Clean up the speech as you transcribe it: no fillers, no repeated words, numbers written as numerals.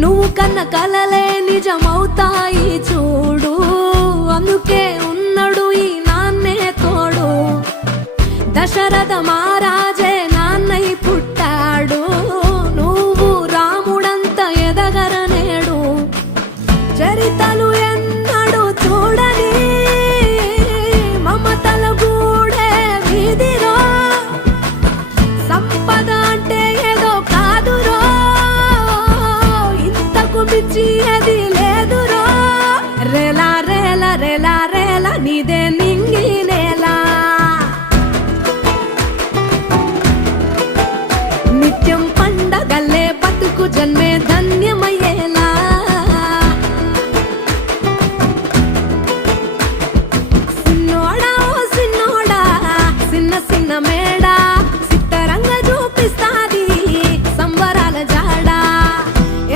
నువ్వు కన్న కలలే నిజమవుతాయి చూడు, అందుకే ఉన్నాడు ఈ నాన్నే తోడు. దశరథ మహారాజే నాన్నై పుట్టాడు, నువ్వు రాముడంత ఎదగరనేడు. చరితలు ఎన్నడు చూడని మమతల గూడే వీధిరో, సంపద అంటే ఏదో కాదురో, ఇంతకు మించి